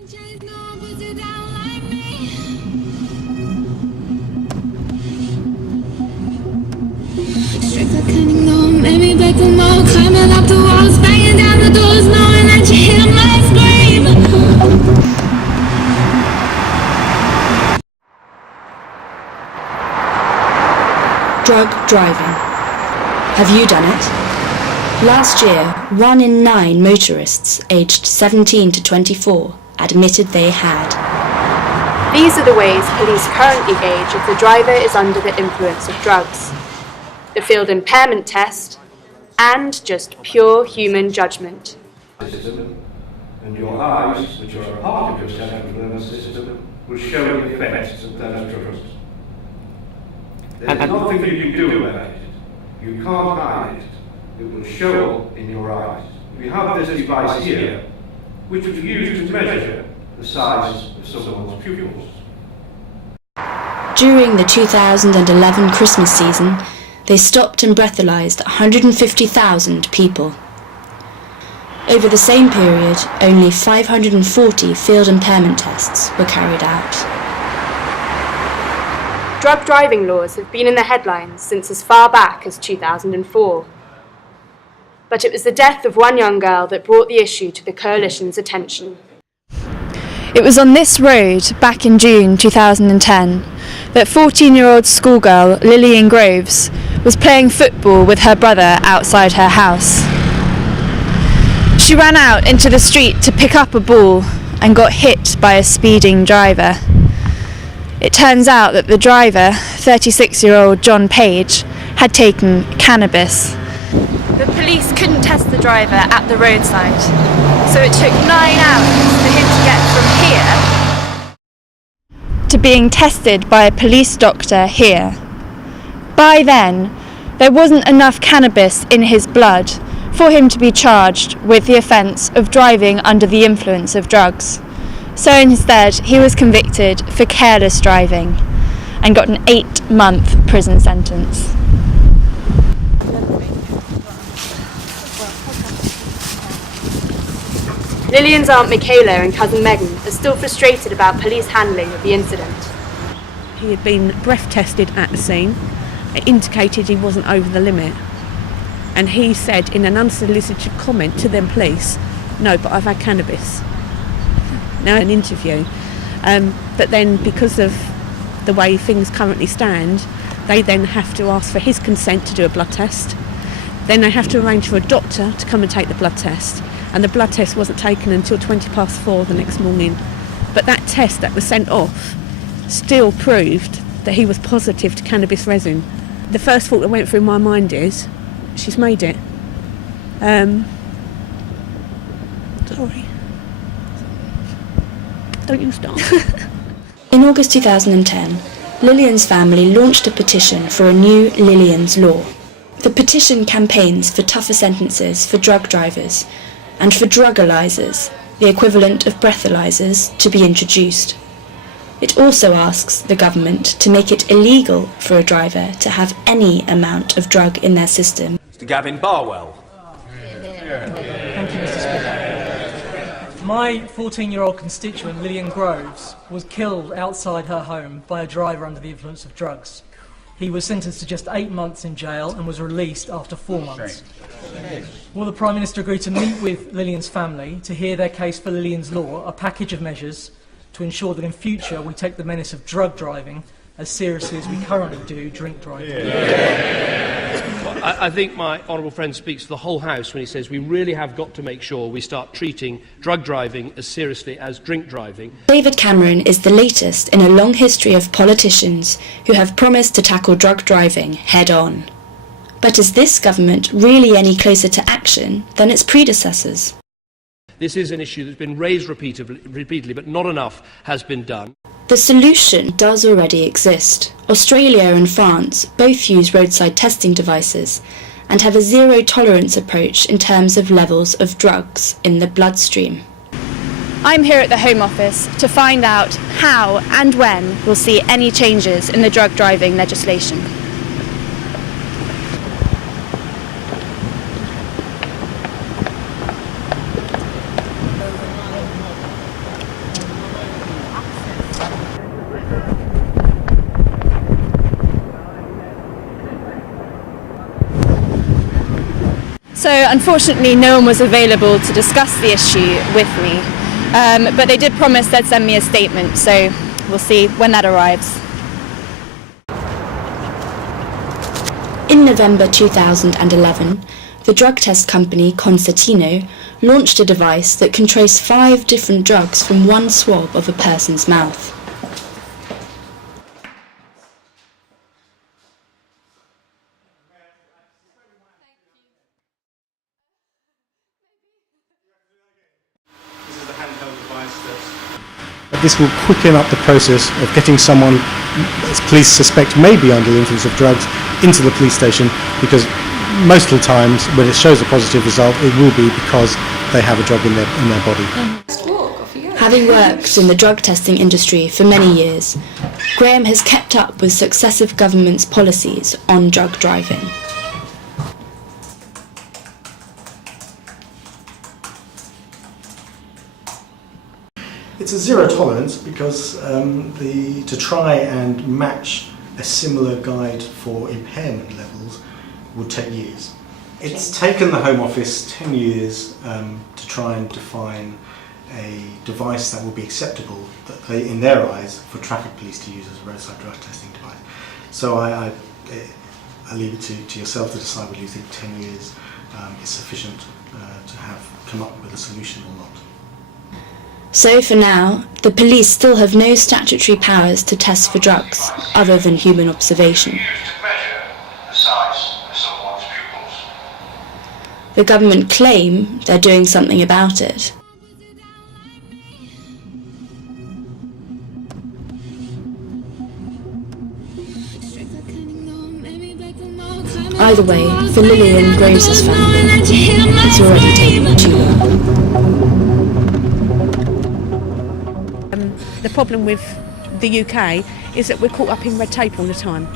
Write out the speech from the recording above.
Climbing up the walls, banging down the doors, knowing that you hear my scream. Drug driving. Have you done it? Last year, 1 in 9 motorists aged 17 to 24 admitted they had. These are the ways police currently gauge if the driver is under the influence of drugs. The field impairment test, and just pure human judgment. And your eyes, which are a part of your central nervous system, will show the effects of those drugs. There's nothing you can do about it. You can't hide it. It will show in your eyes. We have this device here, which we use to measure the size of someone's pupils. During the 2011 Christmas season, they stopped and breathalyzed 150,000 people. Over the same period, only 540 field impairment tests were carried out. Drug driving laws have been in the headlines since as far back as 2004. But it was the death of one young girl that brought the issue to the Coalition's attention. It was on this road, back in June 2010, that 14-year-old schoolgirl Lillian Groves was playing football with her brother outside her house. She ran out into the street to pick up a ball and got hit by a speeding driver. It turns out that the driver, 36-year-old John Page, had taken cannabis. The police couldn't test the driver at the roadside, so it took 9 hours for him to get from here to being tested by a police doctor here. By then, there wasn't enough cannabis in his blood for him to be charged with the offence of driving under the influence of drugs. So instead, he was convicted for careless driving and got an 8-month prison sentence. Lillian's aunt Michaela and cousin Megan are still frustrated about police handling of the incident. He had been breath tested at the scene. It indicated he wasn't over the limit. And he said in an unsolicited comment to them police, "No, but I've had cannabis." Now an interview. But then because of the way things currently stand, they then have to ask for his consent to do a blood test. Then they have to arrange for a doctor to come and take the blood test. And the blood test wasn't taken until 4:20 the next morning. But that test that was sent off still proved that he was positive to cannabis resin. The first thought that went through my mind is, she's made it. Sorry. Don't you start. In August 2010, Lillian's family launched a petition for a new Lillian's Law. The petition campaigns for tougher sentences for drug drivers and for drug-alyzers, the equivalent of breathalyzers, to be introduced. It also asks the government to make it illegal for a driver to have any amount of drug in their system. Mr. Gavin Barwell. Thank you, Mr. Speaker. My 14-year-old constituent, Lillian Groves, was killed outside her home by a driver under the influence of drugs. He was sentenced to just 8 months in jail and was released after 4 months. Will the Prime Minister agree to meet with Lillian's family to hear their case for Lillian's Law, a package of measures to ensure that in future we take the menace of drug driving as seriously as we currently do drink driving? Well, I think my honourable friend speaks for the whole House when he says we really have got to make sure we start treating drug driving as seriously as drink driving. David Cameron is the latest in a long history of politicians who have promised to tackle drug driving head-on. But is this government really any closer to action than its predecessors? This is an issue that's been raised repeatedly, but not enough has been done. The solution does already exist. Australia and France both use roadside testing devices and have a zero-tolerance approach in terms of levels of drugs in the bloodstream. I'm here at the Home Office to find out how and when we'll see any changes in the drug driving legislation. So unfortunately no one was available to discuss the issue with me, but they did promise they'd send me a statement, so we'll see when that arrives. In November 2011, the drug test company Concertino launched a device that can trace 5 different drugs from one swab of a person's mouth. This is the handheld device this will quicken up the process of getting someone as police suspect may be under the influence of drugs into the police station, because most of the times when it shows a positive result it will be because they have a drug in their body. Having worked in the drug testing industry for many years, Graham has kept up with successive governments' policies on drug driving. It's a zero tolerance because to try and match a similar guide for impairment levels would take years. It's taken the Home Office 10 years to try and define a device that will be acceptable, that they, in their eyes, for traffic police to use as a roadside drug testing device. So I leave it to yourself to decide whether you think 10 years is sufficient to have come up with a solution or not. So for now, the police still have no statutory powers to test for drugs other than human observation. The government claim they're doing something about it. Either way, for Lillian Groves' family, it's already taken too long. The problem with the UK is that we're caught up in red tape all the time.